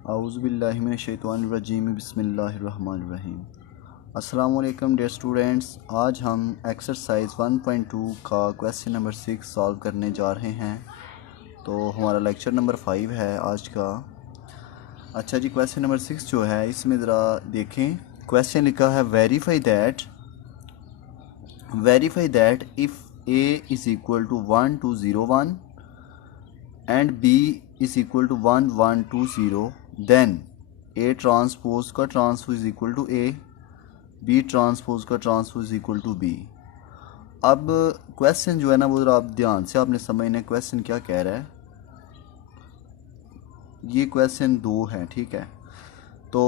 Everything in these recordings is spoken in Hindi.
औज़ुबिल्लाहि मिनश्शैतानिर्रजीम बिस्मिल्लाहिर्रहमानिर्रहीम। अस्सलाम वालेकुम डियर स्टूडेंट्स, आज हम एक्सरसाइज 1.2 का क्वेश्चन नंबर 6 सॉल्व करने जा रहे हैं। तो हमारा लेक्चर नंबर 5 है आज का। अच्छा जी, क्वेश्चन नंबर 6 जो है इसमें ज़रा देखें। क्वेश्चन लिखा है verify that if a is equal to 1 2 0 1 and b is equal to 1 1 2 0, then A transpose का transpose is equal to A, B transpose का transpose is equal to B. अब क्वेश्चन जो है ना वो आप ध्यान से आपने समझना क्वेश्चन क्या कह रहा है। ये क्वेश्चन 2 है, ठीक है। तो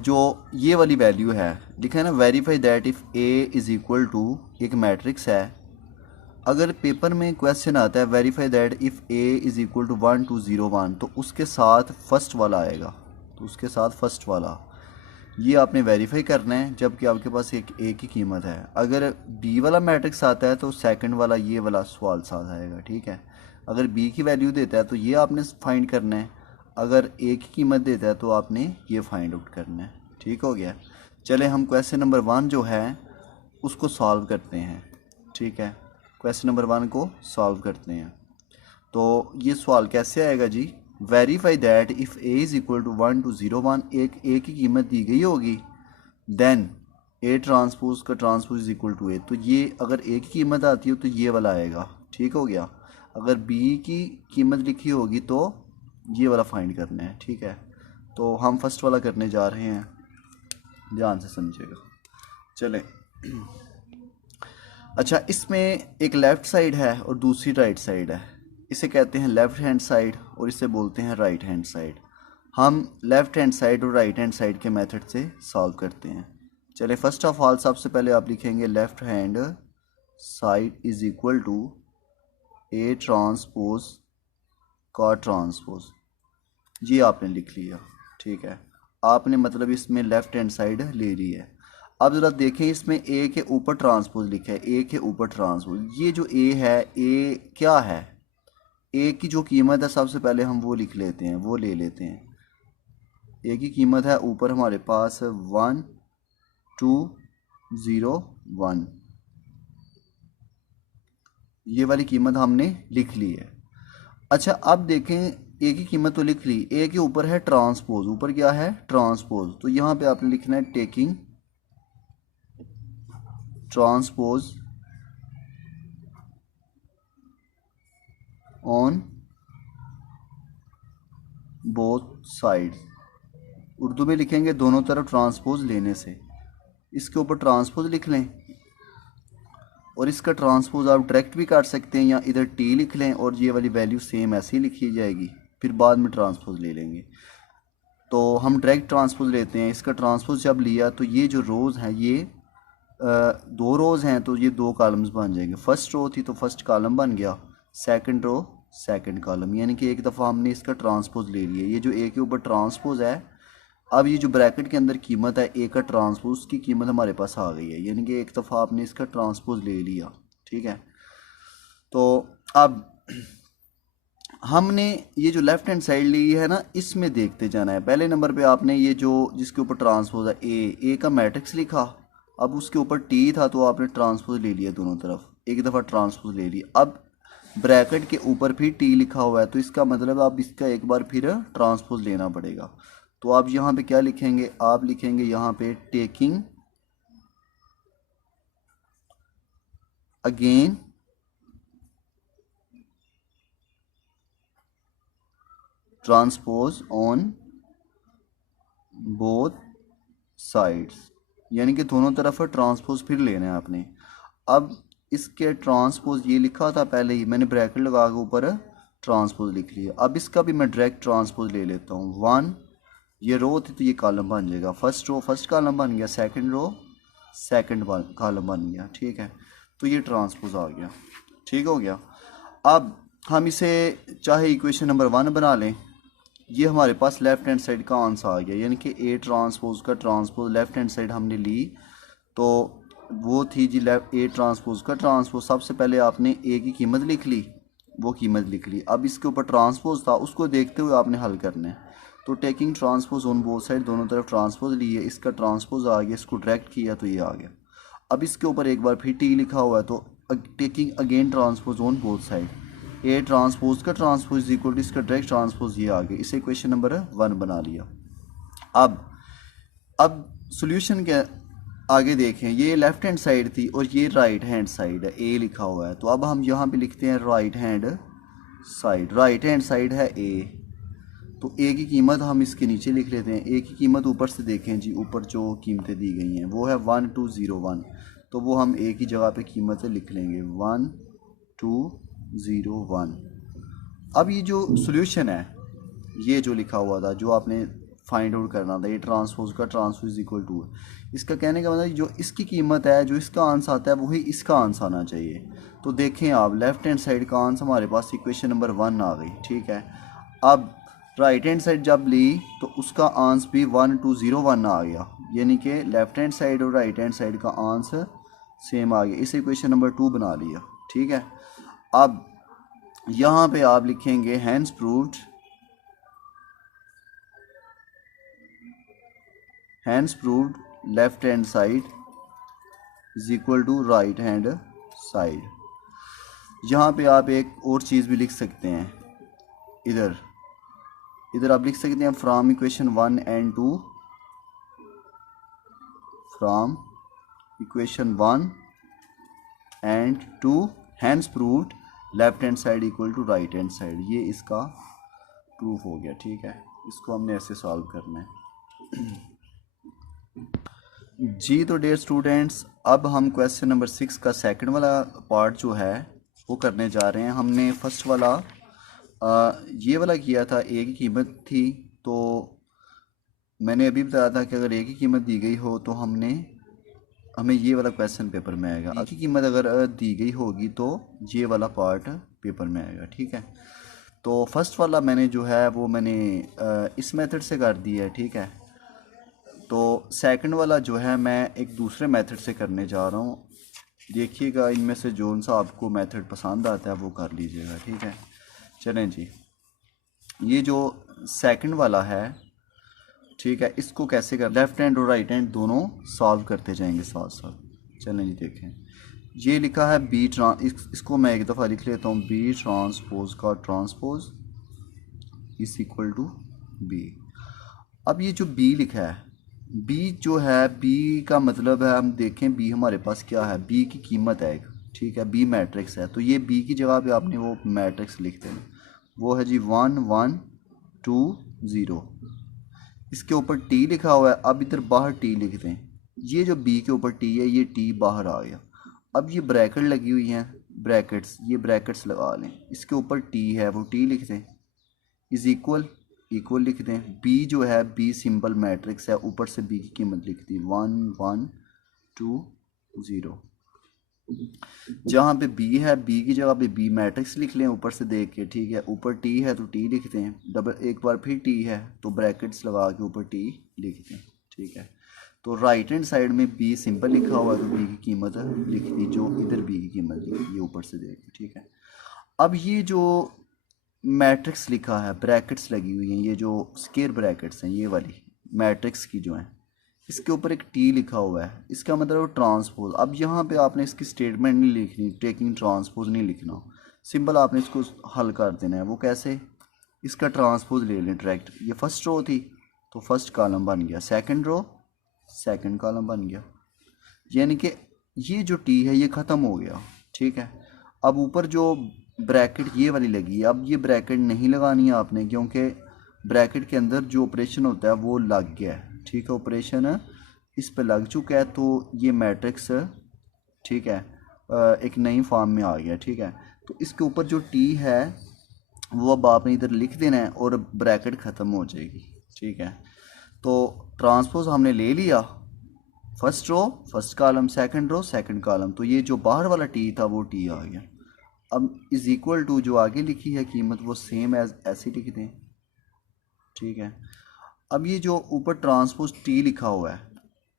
जो ये वाली वैल्यू है लिखा है ना, verify that if A is equal to, एक मैट्रिक्स है। अगर पेपर में क्वेश्चन आता है verify that if A is equal to 1 2 0 1, तो उसके साथ फर्स्ट वाला आएगा। तो उसके साथ फर्स्ट वाला ये आपने वेरीफाई करना है, जबकि आपके पास एक ए की कीमत है। अगर बी वाला मैट्रिक्स आता है तो सेकंड वाला ये वाला सवाल साथ आएगा, ठीक है। अगर बी की वैल्यू देता है तो ये आपने फाइंड करना है। अगर ए की कीमत देता है तो आपने ये फाइंड आउट करना है, ठीक हो गया। चले हम क्वेश्चन नंबर 1 जो है उसको सॉल्व करते हैं, ठीक है। क्वेश्चन नंबर 1 को सॉल्व करते हैं। तो ये सवाल कैसे आएगा जी, verify that if A is equal to 1 2 0 1, एक ए की कीमत दी गई होगी, देन ए ट्रांसपोज का ट्रांसपोज इज इक्वल टू ए। तो ये अगर ए की कीमत आती है तो ये वाला आएगा, ठीक हो गया। अगर बी की कीमत लिखी होगी तो ये वाला फाइंड करना है, ठीक है। तो हम फर्स्ट वाला करने जा रहे हैं, ध्यान से समझिएगा। चलें। अच्छा, इसमें एक लेफ़्ट साइड है और दूसरी राइट साइड है। इसे कहते हैं लेफ़्ट हैंड साइड और इसे बोलते हैं राइट हैंड साइड। हम लेफ़्ट हैंड साइड और राइट हैंड साइड के मेथड से सॉल्व करते हैं। चलिए, फर्स्ट ऑफ ऑल सबसे पहले आप लिखेंगे left hand side is equal to A transpose का ट्रांसपोज। ये आपने लिख लिया, ठीक है। आपने मतलब इसमें लेफ़्ट हैंड साइड ले ली है। अब ज़रा देखें, इसमें ए के ऊपर ट्रांसपोज लिखा है, ए के ऊपर ट्रांसपोज। ये जो ए है, ए क्या है, ए की जो कीमत है सबसे पहले हम वो लिख लेते हैं, वो ले लेते हैं। ए की कीमत है ऊपर हमारे पास 1 2 0 1, ये वाली कीमत हमने लिख ली है। अच्छा, अब देखें, ए की कीमत तो लिख ली, ए के ऊपर है ट्रांसपोज, ऊपर क्या है ट्रांसपोज। तो यहाँ पे आपने लिखना है taking transpose on both sides. Urdu में लिखेंगे दोनों तरफ ट्रांसपोज लेने से। इसके ऊपर ट्रांसपोज लिख लें और इसका ट्रांसपोज आप डायरेक्ट भी काट सकते हैं, या इधर टी लिख लें और ये वाली वैल्यू सेम ऐसे ही लिखी जाएगी, फिर बाद में ट्रांसपोज ले लेंगे। तो हम डायरेक्ट ट्रांसपोज लेते हैं। इसका ट्रांसपोज जब लिया तो ये जो रोज़ हैं ये 2 रोज़ हैं, तो ये 2 कॉलम्स बन जाएंगे। फर्स्ट रो थी तो फर्स्ट कॉलम बन गया, सेकंड रो सेकंड कॉलम, यानी कि एक दफ़ा हमने इसका ट्रांसपोज ले लिया। ये जो ए के ऊपर ट्रांसपोज है, अब ये जो ब्रैकेट के अंदर कीमत है ए का ट्रांसपोज की कीमत हमारे पास आ गई है, यानी कि एक दफ़ा आपने इसका ट्रांसपोज ले लिया, ठीक है। तो अब हमने ये जो लेफ़्ट हैंड साइड ली है ना, इसमें देखते जाना है। पहले नंबर पे आपने ये जो जिसके ऊपर ट्रांसपोज है ए का मैट्रिक्स लिखा। अब उसके ऊपर टी था तो आपने ट्रांसपोज ले लिया, दोनों तरफ एक दफ़ा ट्रांसपोज ले लिया। अब ब्रैकेट के ऊपर फिर टी लिखा हुआ है, तो इसका मतलब आप इसका एक बार फिर ट्रांसपोज लेना पड़ेगा। तो आप यहाँ पे क्या लिखेंगे, आप लिखेंगे यहाँ पे taking again transpose on both sides, यानी कि दोनों तरफ ट्रांसपोज फिर लेना है आपने। अब इसके ट्रांसपोज ये लिखा था पहले ही, मैंने ब्रैकेट लगा के ऊपर ट्रांसपोज लिख लिया। अब इसका भी मैं डायरेक्ट ट्रांसपोज ले लेता हूँ। 1, ये रो थी तो ये कॉलम बन जाएगा, फर्स्ट रो फर्स्ट कॉलम बन गया, सेकंड रो सेकंड कॉलम बन गया, ठीक है। तो ये ट्रांसपोज आ गया, ठीक हो गया। अब हम इसे चाहे इक्वेशन नंबर 1 बना लें, ये हमारे पास लेफ़्ट हैंड साइड का आंसर आ गया, यानी कि ए ट्रांसपोज का ट्रांसपोज लेफ़्ट हैंड साइड हमने ली। तो वो थी जी ए ट्रांसपोज का ट्रांसपोज। सबसे पहले आपने ए की कीमत लिख ली वो कीमत लिख ली। अब इसके ऊपर ट्रांसपोज था, उसको देखते हुए आपने हल करना है। तो taking transpose on both side, दोनों तरफ ट्रांसपोज ली है, इसका ट्रांसपोज आ गया, इसको डायरेक्ट किया तो ये आ गया। अब इसके ऊपर एक बार फिर टी लिखा हुआ है, तो taking again transpose on both side, A transpose का ट्रांसपोज इक्वल टू इसका डायरेक्ट ट्रांसपोज ये आ गया। इसे क्वेश्चन नंबर 1 बना लिया। अब सॉल्यूशन के आगे देखें, ये लेफ्ट हैंड साइड थी और ये राइट हैंड साइड है, ए लिखा हुआ है। तो अब हम यहाँ पे लिखते हैं राइट हैंड साइड है ए। तो ए की कीमत हम इसके नीचे लिख लेते हैं। ए की कीमत ऊपर से देखें जी, ऊपर जो कीमतें दी गई हैं वो है 1201, तो वो हम ए की जगह पे कीमतें लिख लेंगे 1201। अब ये जो सॉल्यूशन है, ये जो लिखा हुआ था, जो आपने फाइंड आउट करना था, ये ट्रांसपोज का ट्रांसपोज इक्वल टू है, इसका कहने का मतलब जो इसकी कीमत है, जो इसका आंसर आता है वही इसका आंसर आना चाहिए। तो देखें आप, लेफ्ट हैंड साइड का आंसर हमारे पास इक्वेशन नंबर 1 आ गई, ठीक है। अब राइट हैंड साइड जब ली तो उसका आंसर भी 1201 आ गया, यानी कि लेफ्ट हैंड साइड और राइट हैंड साइड का आंसर सेम आ गया। इसे इक्वेशन नंबर 2 बना लिया, ठीक है। अब यहाँ पे आप लिखेंगे hence proved left hand side is equal to right hand side. यहाँ पे आप एक और चीज़ भी लिख सकते हैं, इधर आप लिख सकते हैं from equation 1 and 2, from equation 1 and 2 hence proved left hand side equal to right hand side. ये इसका प्रूफ हो गया, ठीक है। इसको हमने ऐसे सॉल्व करना है जी। तो डियर स्टूडेंट्स, अब हम क्वेश्चन नंबर 6 का सेकंड वाला पार्ट जो है वो करने जा रहे हैं। हमने फर्स्ट वाला ये वाला किया था, ए की कीमत थी, तो मैंने अभी बताया था कि अगर ए की कीमत दी गई हो तो हमें ये वाला क्वेश्चन पेपर में आएगा। ए की कीमत अगर दी गई होगी तो ये वाला पार्ट पेपर में आएगा, ठीक है। तो फर्स्ट वाला मैंने जो है वो मैंने इस मेथड से कर दिया है, ठीक है। तो सेकंड वाला जो है मैं एक दूसरे मेथड से करने जा रहा हूँ। देखिएगा इनमें से जो सा आपको मेथड पसंद आता है वो कर लीजिएगा, ठीक है। चलें जी, ये जो सेकंड वाला है, ठीक है, इसको कैसे कर, लेफ्ट हैंड और राइट हैंड दोनों सॉल्व करते जाएंगे साथ साथ। चलें जी, देखें, ये लिखा है बी इसको मैं एक दफ़ा लिख लेता हूँ, बी ट्रांसपोज का transpose is equal to B. अब ये जो बी लिखा है, बी जो है, बी का मतलब है, हम देखें बी हमारे पास क्या है, बी की कीमत है एक, ठीक है, बी मैट्रिक्स है। तो ये बी की जगह पे आपने वो मैट्रिक्स लिख देना, वो है जी 1 1 2 0। इसके ऊपर टी लिखा हुआ है, अब इधर बाहर टी लिख दें। ये जो बी के ऊपर टी है, ये टी बाहर आ गया। अब ये ब्रैकेट लगी हुई हैं, ब्रैकेट्स, ये ब्रैकेट्स लगा लें। इसके ऊपर टी है, वो टी लिख दें, इज इक्वल लिख दें। बी जो है, बी सिंपल मैट्रिक्स है, ऊपर से बी की कीमत लिख दी 1 1 2 0। जहाँ पे बी है, बी की जगह पे बी मैट्रिक्स लिख लें ऊपर से देख के, ठीक है। ऊपर टी है तो टी लिख दें, डबल एक बार फिर टी है तो ब्रैकेट्स लगा के ऊपर टी लिख दें, ठीक है। तो राइट हैंड साइड में बी सिंपल लिखा हुआ है तो बी की कीमत लिख दी, जो इधर बी की कीमत लिख दी ऊपर से देख के, ठीक है। अब ये जो मैट्रिक्स लिखा है, ब्रैकेट्स लगी हुई हैं, ये जो स्क्वायर ब्रैकेट्स हैं, ये वाली मैट्रिक्स की जो हैं, इसके ऊपर एक टी लिखा हुआ है, इसका मतलब ट्रांसपोज। अब यहाँ पे आपने इसकी स्टेटमेंट नहीं लिखनी, टेकिंग ट्रांसपोज नहीं लिखना, सिंपल आपने इसको हल कर देना है। वो कैसे, इसका ट्रांसपोज ले लें डायरेक्ट। ये फर्स्ट रो थी तो फर्स्ट कॉलम बन गया, सेकंड रो सेकंड कॉलम बन गया, यानी कि ये जो टी है ये ख़त्म हो गया, ठीक है। अब ऊपर जो ब्रैकेट ये वाली लगी है, अब ये ब्रैकेट नहीं लगानी है आपने, क्योंकि ब्रैकेट के अंदर जो ऑपरेशन होता है वो लग गया है, ठीक है, ऑपरेशन इस पे लग चुका है। तो ये मैट्रिक्स, ठीक है, एक नई फॉर्म में आ गया, ठीक है। तो इसके ऊपर जो टी है वो अब आपने इधर लिख देना है और ब्रैकेट ख़त्म हो जाएगी, ठीक है। तो ट्रांसपोज हमने ले लिया, first row first column, second row second column, तो ये जो बाहर वाला टी था वो टी आ गया। अब इज इक्वल टू जो आगे लिखी है कीमत वो सेम एज ऐसे लिख दें, ठीक है। अब ये जो ऊपर ट्रांसपोज टी लिखा हुआ है,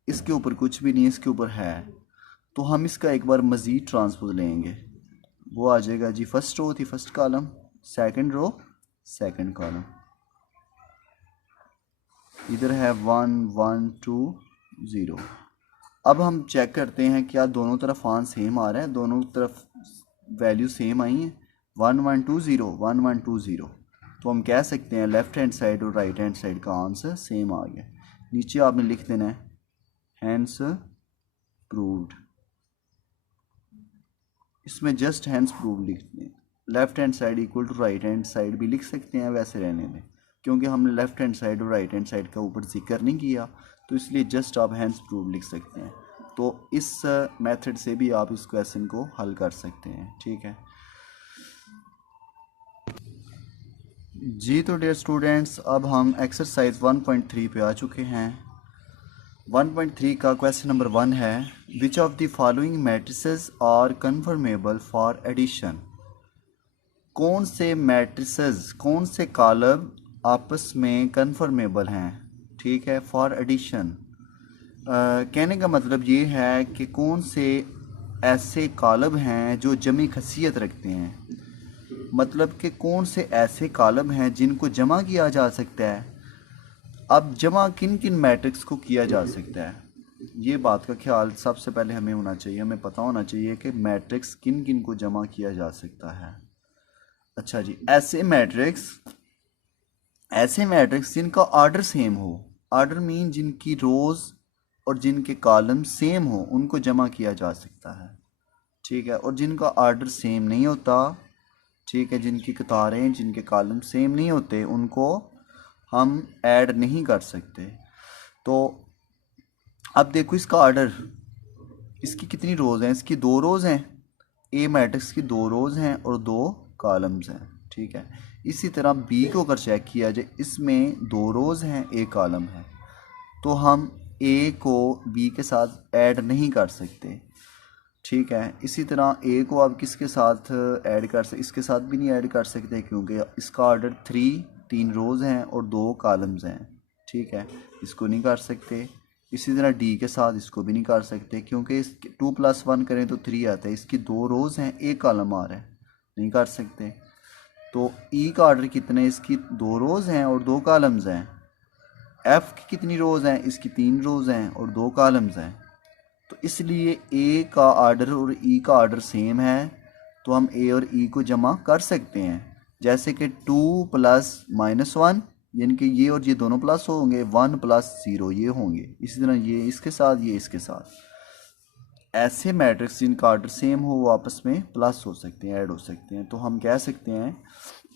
इसके ऊपर कुछ भी नहीं, इसके ऊपर है, तो हम इसका एक बार मज़ीद ट्रांसपोज लेंगे, वो आ जाएगा जी, फर्स्ट रो थी first column, second row second column. इधर है 1 1 2 0। अब हम चेक करते हैं क्या दोनों तरफ आंसर सेम आ रहा है, दोनों तरफ वैल्यू सेम आई है, 1 1 2 0 1 1 2 0। तो हम कह सकते हैं लेफ्ट हैंड साइड और राइट हैंड साइड का आंसर सेम आ गया। नीचे आपने लिख देना है हैंस प्रूव्ड, इसमें जस्ट हैंस प्रूव्ड लिख दें। Left hand side equal to right hand side भी लिख सकते हैं, वैसे रहने दें, क्योंकि हमने लेफ्ट हैंड साइड और राइट हैंड साइड का ऊपर जिक्र नहीं किया, तो इसलिए जस्ट आप हैंस प्रूव्ड लिख सकते हैं। तो इस मेथड से भी आप इस क्वेश्चन को हल कर सकते हैं, ठीक है जी। तो डियर स्टूडेंट्स, अब हम एक्सरसाइज 1.3 पे आ चुके हैं। 1.3 का क्वेश्चन नंबर 1 है, which of the following matrices are conformable for addition. कौन से मैट्रिसेस, कौन से कॉलम आपस में कन्फर्मेबल हैं, ठीक है, फॉर एडिशन। कहने का मतलब ये है कि कौन से ऐसे कॉलम हैं जो जमी खसियत रखते हैं, मतलब कि कौन से ऐसे कॉलम हैं जिनको जमा किया जा सकता है। अब जमा किन किन मैट्रिक्स को किया जा सकता है, ये बात का ख्याल सबसे पहले हमें होना चाहिए, हमें पता होना चाहिए कि मैट्रिक्स किन किन को जमा किया जा सकता है। अच्छा जी, ऐसे मैट्रिक्स जिनका ऑर्डर सेम हो, ऑर्डर मीन जिनकी रोज़ और जिनके कॉलम सेम हो, उनको जमा किया जा सकता है, ठीक है। और जिनका ऑर्डर सेम नहीं होता, ठीक है, जिनकी कतारें जिनके कॉलम सेम नहीं होते, उनको हम ऐड नहीं कर सकते। तो अब देखो इसका ऑर्डर, इसकी कितनी रोज़ हैं, इसकी 2 रोज़ हैं, ए मैट्रिक्स की 2 रोज़ हैं और 2 कॉलम्स हैं, ठीक है। इसी तरह बी को अगर चेक किया जाए, इसमें 2 रोज़ हैं, एक कॉलम है, तो हम ए को बी के साथ ऐड नहीं कर सकते, ठीक है। इसी तरह ए को आप किसके साथ ऐड कर सकते, इसके साथ भी नहीं ऐड कर सकते, क्योंकि इसका ऑर्डर 3 रोज़ हैं और 2 कॉलम्स हैं, ठीक है, इसको नहीं कर सकते। इसी तरह डी के साथ इसको भी नहीं कर सकते, क्योंकि इस 2 + 1 करें तो 3 आता है, इसकी 2 रोज़ हैं, एक कॉलम आ रहा है, नहीं कर सकते। तो ई का ऑर्डर कितने, इसकी 2 रोज़ हैं और 2 कॉलम्स हैं। एफ़ की कितनी रोज़ हैं, इसकी 3 रोज़ हैं और 2 कॉलम्स हैं। तो इसलिए ए का ऑर्डर और ई का ऑर्डर सेम है, तो हम ए और ई को जमा कर सकते हैं। जैसे कि 2 + -1, यानी कि ये और ये दोनों प्लस होंगे, 1 + 0 ये होंगे, इसी तरह ये इसके साथ, ये इसके साथ। ऐसे मैट्रिक्स जिनका ऑर्डर सेम हो वो आपस में प्लस हो सकते हैं, ऐड हो सकते हैं। तो हम कह सकते हैं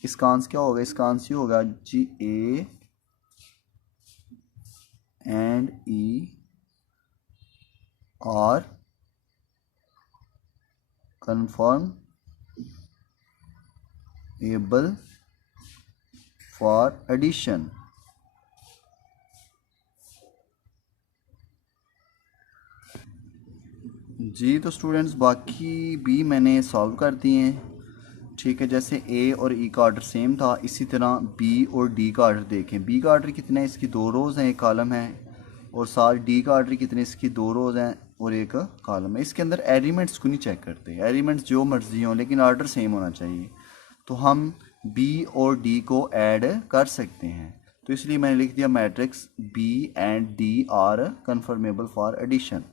इसका आंसर क्या होगा, इसका आंसर ये होगा जी, A and E are conformable for addition. जी, तो स्टूडेंट्स बाकी भी मैंने सॉल्व कर दिए हैं, ठीक है। जैसे ए और ई का ऑर्डर सेम था, इसी तरह बी और डी का ऑर्डर देखें। बी का ऑर्डर कितना है, इसकी 2 रोज़ हैं, एक कॉलम है, और साथ डी का ऑर्डर कितने, इसकी 2 रोज़ हैं और एक कॉलम है। इसके अंदर एलिमेंट्स को नहीं चेक करते, एलिमेंट्स जो मर्जी हों, लेकिन ऑर्डर सेम होना चाहिए। तो हम बी और डी को ऐड कर सकते हैं, तो इसलिए मैंने लिख दिया matrix B and D are conformable for addition.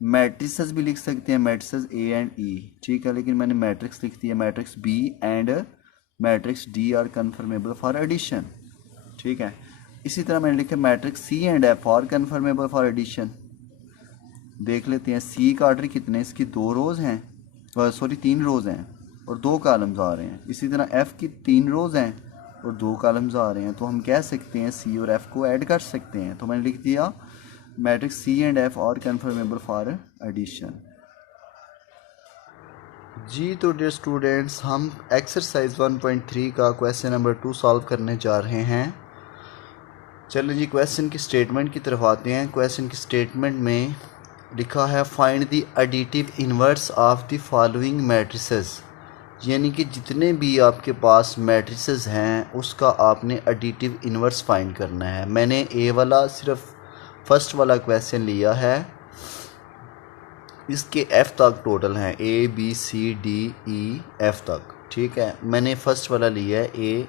Matrices भी लिख सकते हैं, मैट्रिसेस ए एंड ई, ठीक है, लेकिन मैंने मैट्रिक्स लिख दिया, matrix B and matrix D are conformable for addition, ठीक है। इसी तरह मैंने लिखा matrix C and F are conformable for addition. देख लेते हैं सी का ऑर्डर कितने, इसकी 2 रोज़ हैं, सॉरी 3 रोज़ हैं और 2 कॉलम्स आ रहे हैं। इसी तरह एफ़ की 3 रोज़ हैं और 2 कॉलम्स आ रहे हैं, तो हम कह सकते हैं सी और एफ़ को ऐड कर सकते हैं। तो मैंने लिख दिया matrix C and F are conformable for addition. जी, तो डियर स्टूडेंट्स, हम एक्सरसाइज 1.3 का क्वेश्चन नंबर 2 सॉल्व करने जा रहे हैं। चलिए जी, क्वेश्चन की स्टेटमेंट की तरफ आते हैं। क्वेश्चन की स्टेटमेंट में लिखा है find the additive inverse of the following matrices, यानी कि जितने भी आपके पास मैट्रिसेस हैं उसका आपने एडिटिव इन्वर्स फाइंड करना है। मैंने ए वाला सिर्फ फर्स्ट वाला क्वेश्चन लिया है, इसके एफ़ तक टोटल हैं, A B C D E F तक, ठीक है। मैंने फ़र्स्ट वाला लिया है ए।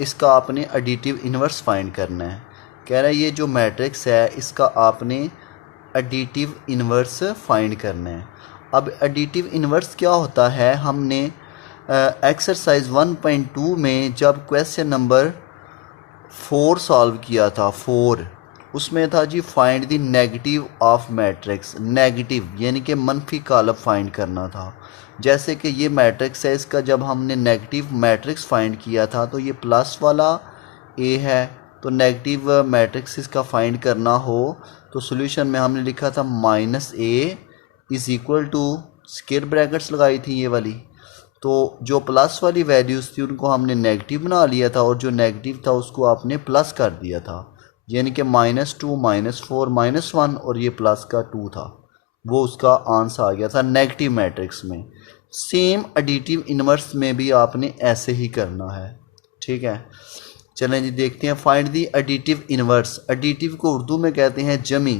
इसका आपने एडिटिव इन्वर्स फाइंड करना है। कह रहा है ये जो मैट्रिक्स है इसका आपने एडिटिव इन्वर्स फाइंड करना है। अब एडिटिव इन्वर्स क्या होता है, हमने एक्सरसाइज 1.2 में जब क्वेश्चन नंबर 4 सॉल्व किया था, 4, उसमें था जी find the negative of matrix. Negative यानी कि मनफी कॉलम फाइंड करना था। जैसे कि ये मैट्रिक्स है, इसका जब हमने नेगेटिव मैट्रिक्स फाइंड किया था तो ये प्लस वाला ए है, तो नेगेटिव मैट्रिक्स इसका फाइंड करना हो तो सॉल्यूशन में हमने लिखा था minus A is equal to, square brackets लगाई थी ये वाली, तो जो प्लस वाली वैल्यूज़ थी उनको हमने नेगेटिव बना लिया था और जो नेगेटिव था उसको आपने प्लस कर दिया था, यानी कि -2 -4 -1 और ये प्लस का 2 था, वो उसका आंसर आ गया था नेगेटिव मैट्रिक्स में। सेम एडिटिव इन्वर्स में भी आपने ऐसे ही करना है, ठीक है। चलें जी देखते हैं, find the additive inverse. Additive को उर्दू में कहते हैं जमी,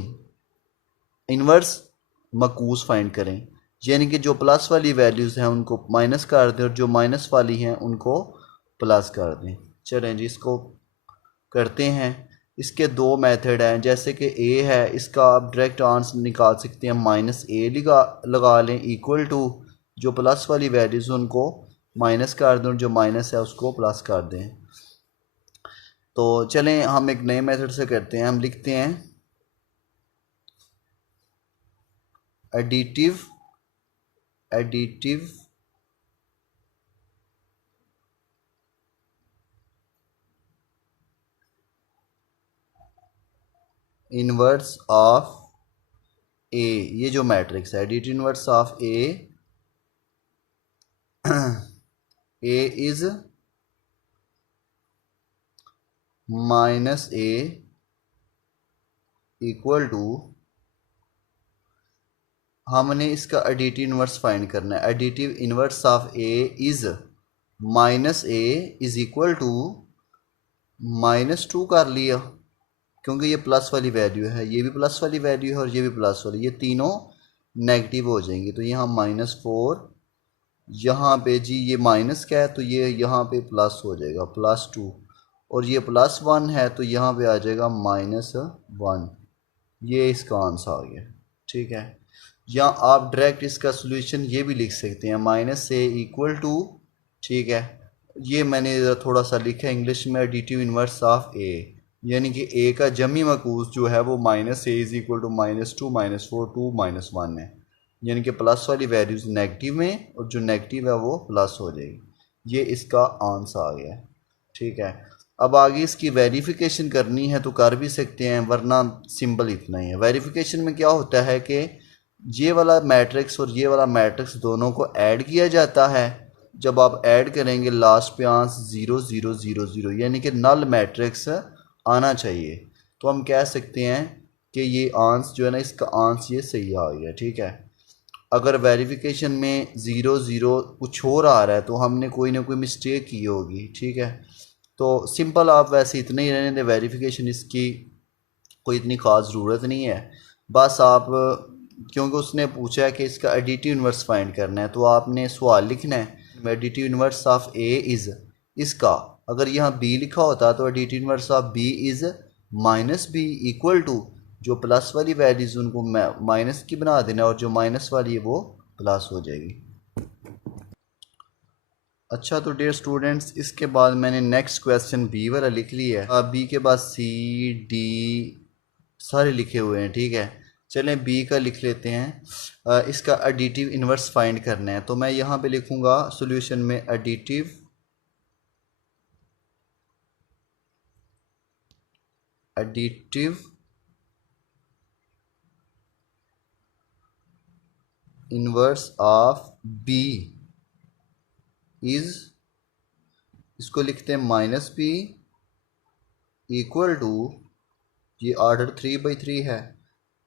इन्वर्स मकूस फाइंड करें, यानी कि जो प्लस वाली वैल्यूज़ हैं उनको माइनस कर दें और जो माइनस वाली हैं उनको प्लस कर दें। चलें जी इसको करते हैं। इसके दो मेथड हैं, जैसे कि ए है, इसका आप डायरेक्ट आंसर निकाल सकते हैं, -a लगा लें इक्वल टू जो प्लस वाली वैल्यूज़ उनको माइनस कर दें और जो माइनस है उसको प्लस कर दें। तो चलें हम एक नए मेथड से करते हैं। हम लिखते हैं एडिटिव इन्वर्स ऑफ ए। ये जो मैट्रिक्स है additive inverse of A is -a equal to, हमने इसका एडिटिव इन्वर्स फाइंड करना है। Additive inverse of A is -a is equal to -2 कर लिया, क्योंकि ये प्लस वाली वैल्यू है, ये भी प्लस वाली वैल्यू है और ये भी प्लस वाली, ये तीनों नेगेटिव हो जाएंगी। तो यहाँ -4, यहाँ पे जी ये माइनस का है तो ये यहाँ पे प्लस हो जाएगा +2, और ये +1 है तो यहाँ पे आ जाएगा -1। ये इसका आंसर आ गया, ठीक है। या आप डायरेक्ट इसका सॉल्यूशन ये भी लिख सकते हैं -a इक्वल टू, ठीक है, ये मैंने थोड़ा सा लिखा है इंग्लिश में, एडिटिव इन्वर्स ऑफ ए, यानी कि ए का जमी मकूस जो है वो -a इज़ इक्वल टू -2 -4 2 -1 है, यानी कि प्लस वाली वैल्यूज़ नेगेटिव में और जो नेगेटिव है वो प्लस हो जाएगी। ये इसका आंसर आ गया, ठीक है। अब आगे इसकी वेरिफिकेशन करनी है तो कर भी सकते हैं, वरना सिंपल इतना ही है। वेरिफिकेशन में क्या होता है कि ये वाला मैट्रिक्स और ये वाला मैट्रिक्स दोनों को ऐड किया जाता है। जब आप ऐड करेंगे लास्ट पे आंसर 0 0 0 0, यानी कि नल मैट्रिक्स आना चाहिए, तो हम कह सकते हैं कि ये आंसर जो है ना, इसका आंसर ये सही आ गया, ठीक है। अगर वेरिफिकेशन में 0 0 कुछ और आ रहा है तो हमने कोई ना कोई मिस्टेक की होगी, ठीक है। तो सिंपल आप वैसे इतने ही रहने दें, वेरिफिकेशन इसकी कोई इतनी ख़ास ज़रूरत नहीं है। बस आप, क्योंकि उसने पूछा है कि इसका एडिटिव इन्वर्स फाइंड करना है, तो आपने सवाल लिखना है additive inverse of A is, इसका अगर यहाँ बी लिखा होता तो additive inverse of B is -b equal to, जो प्लस वाली वैल्यूज़ उनको माइनस की बना देना और जो माइनस वाली है वो प्लस हो जाएगी। अच्छा, तो डियर स्टूडेंट्स, इसके बाद मैंने नेक्स्ट क्वेश्चन बी वाला लिख लिया है। बी के बाद सी डी सारे लिखे हुए हैं, ठीक है। चलें बी का लिख लेते हैं। इसका एडिटिव इन्वर्स फाइंड करना है, तो मैं यहाँ पे लिखूँगा सॉल्यूशन में additive inverse of B is, इसको लिखते हैं -b इक्वल टू, ये ऑर्डर 3/3 है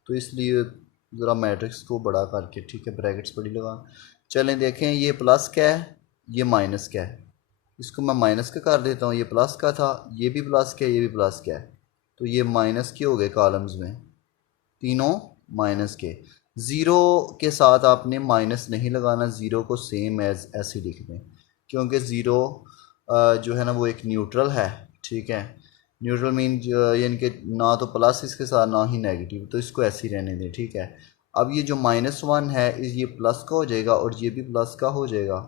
तो इसलिए ज़रा मैट्रिक्स को बड़ा करके, ठीक है, ब्रैकेट्स बड़ी लगा। चलें देखें, ये प्लस क्या है, ये माइनस क्या है, इसको मैं माइनस का कर देता हूँ, ये प्लस का था, ये भी प्लस क्या है, ये भी प्लस क्या है, तो ये माइनस के हो गए कॉलम्स में, तीनों माइनस के। ज़ीरो के साथ आपने माइनस नहीं लगाना, ज़ीरो को सेम एज ऐसे लिख दें, क्योंकि ज़ीरो जो है ना वो एक न्यूट्रल है, ठीक है। न्यूट्रल मीन यानी कि ना तो प्लस इसके साथ ना ही नेगेटिव, तो इसको ऐसे ही रहने दें, ठीक है। अब ये जो -1 है ये प्लस का हो जाएगा और ये भी प्लस का हो जाएगा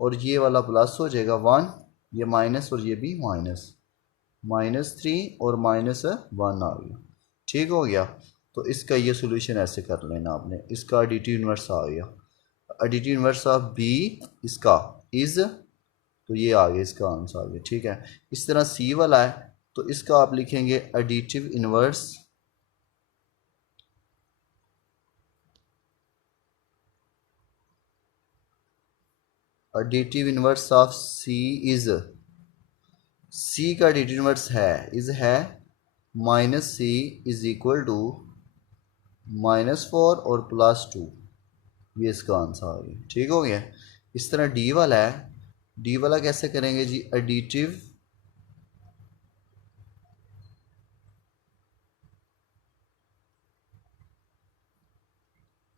और ये वाला प्लस हो जाएगा 1, ये माइनस और ये भी माइनस, -3 और -1 आ गया, ठीक हो गया। तो इसका ये सोल्यूशन ऐसे कर लेना आपने, इसका एडिटिव इन्वर्स आ गया, एडिटिव इन्वर्स ऑफ बी इसका इज़, तो ये आ गया, इसका आंसर आ गया, ठीक है। इस तरह सी वाला है तो इसका आप लिखेंगे additive inverse of C is, C का एडिटिव इन्वर्स है इज़ है -c इज़ इक्वल टू -4 और +2, ये इसका आंसर आ गया, ठीक हो गया। इस तरह डी वाला है, डी वाला कैसे करेंगे जी, additive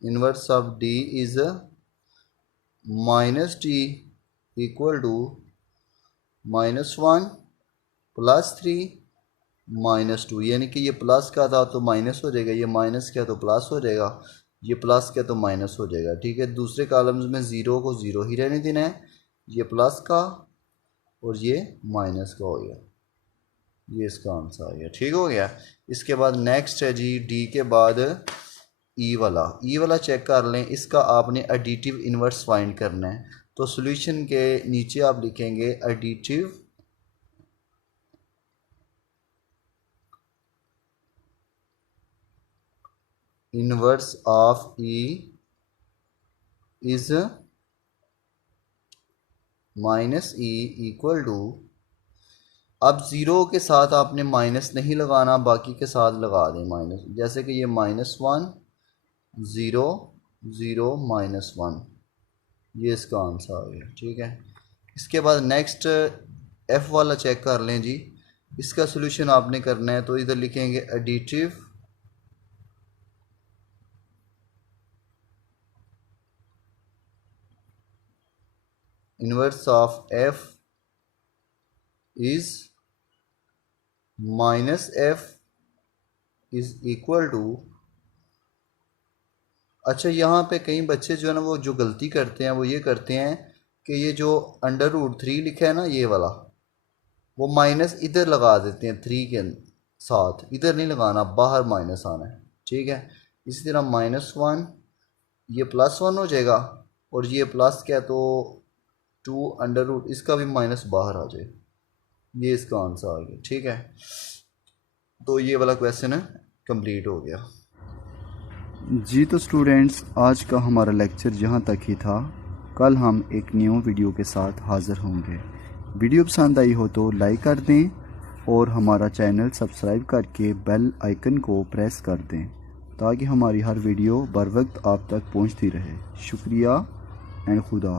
inverse of D is -d equal to -1 +3 -2, यानी कि ये प्लस का था तो माइनस हो जाएगा, ये माइनस का तो प्लस हो जाएगा, ये प्लस का तो माइनस हो जाएगा, ठीक है। दूसरे कॉलम्स में ज़ीरो को ज़ीरो ही रहने देना है, ये प्लस का और ये माइनस का हो गया, ये इसका आंसर आ गया, ठीक हो गया। इसके बाद नेक्स्ट है जी डी के बाद ई वाला, ई वाला चेक कर लें, इसका आपने एडिटिव इन्वर्स फाइंड करना है। तो सॉल्यूशन के नीचे आप लिखेंगे additive inverse of e is -e equal to, अब ज़ीरो के साथ आपने माइनस नहीं लगाना, बाकी के साथ लगा दें माइनस, जैसे कि ये -1 0 0 -1, ये इसका आंसर आ गया, ठीक है। इसके बाद नेक्स्ट एफ़ वाला चेक कर लें जी, इसका सॉल्यूशन आपने करना है, तो इधर लिखेंगे additive inverse of f is -f is equal to, अच्छा यहाँ पे कई बच्चे जो है ना वो जो गलती करते हैं वो ये करते हैं कि ये जो √3 लिखा है ना ये वाला, वो माइनस इधर लगा देते हैं 3 के साथ, इधर नहीं लगाना, बाहर माइनस आना है, ठीक है। इसी तरह -1 ये +1 हो जाएगा और ये प्लस क्या तो 2 इसका भी माइनस बाहर आ जाए, ये इसका आंसर आ गया, ठीक है। तो ये वाला क्वेश्चन है कंप्लीट हो गया जी। तो स्टूडेंट्स आज का हमारा लेक्चर यहाँ तक ही था, कल हम एक न्यू वीडियो के साथ हाज़िर होंगे। वीडियो पसंद आई हो तो लाइक कर दें और हमारा चैनल सब्सक्राइब करके बेल आइकन को प्रेस कर दें ताकि हमारी हर वीडियो बर वक्त आप तक पहुँचती रहे। शुक्रिया एंड खुदा।